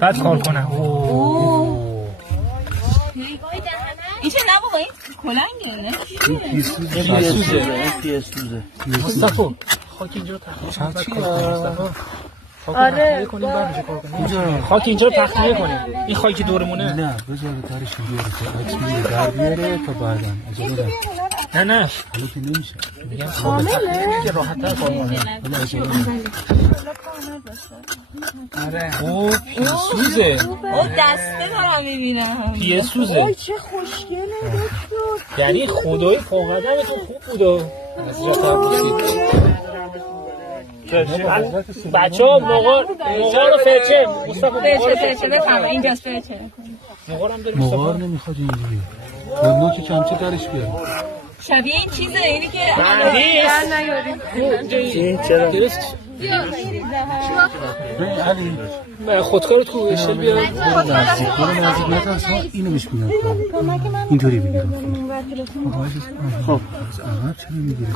بعد کار کنم. این چه نه بابا این کلنگه پیسوزه مصطفی خاک اینجا رو تخلیه کنیم. آره خاک اینجا رو تخلیه کنیم. این خاکی دورمونه نه بذار کارش بیاره که در بیاره تا بعداً اجازه بده. نه حالا که نمیشه میگم کامله که راحت‌تر کار کنه. حالا اجازه آره او پیسوزه او دسته دارم میبینم پیسوزه. اوه چه خوشگله دکتر. یعنی خدای فوق‌العاده‌تون خوب بود. بچه‌ها مغار رو فرچه فرچه بفهم اینجاست فرچه مغار نمیخواد اینجوری با نوک چمچه درش بیاره شبیه این چیزه اینی که چرا درست علی خودکارت کو اشل بیار نزدیک نترس اینو بهش میگم اینطوری بگیرم خب چرا میگیری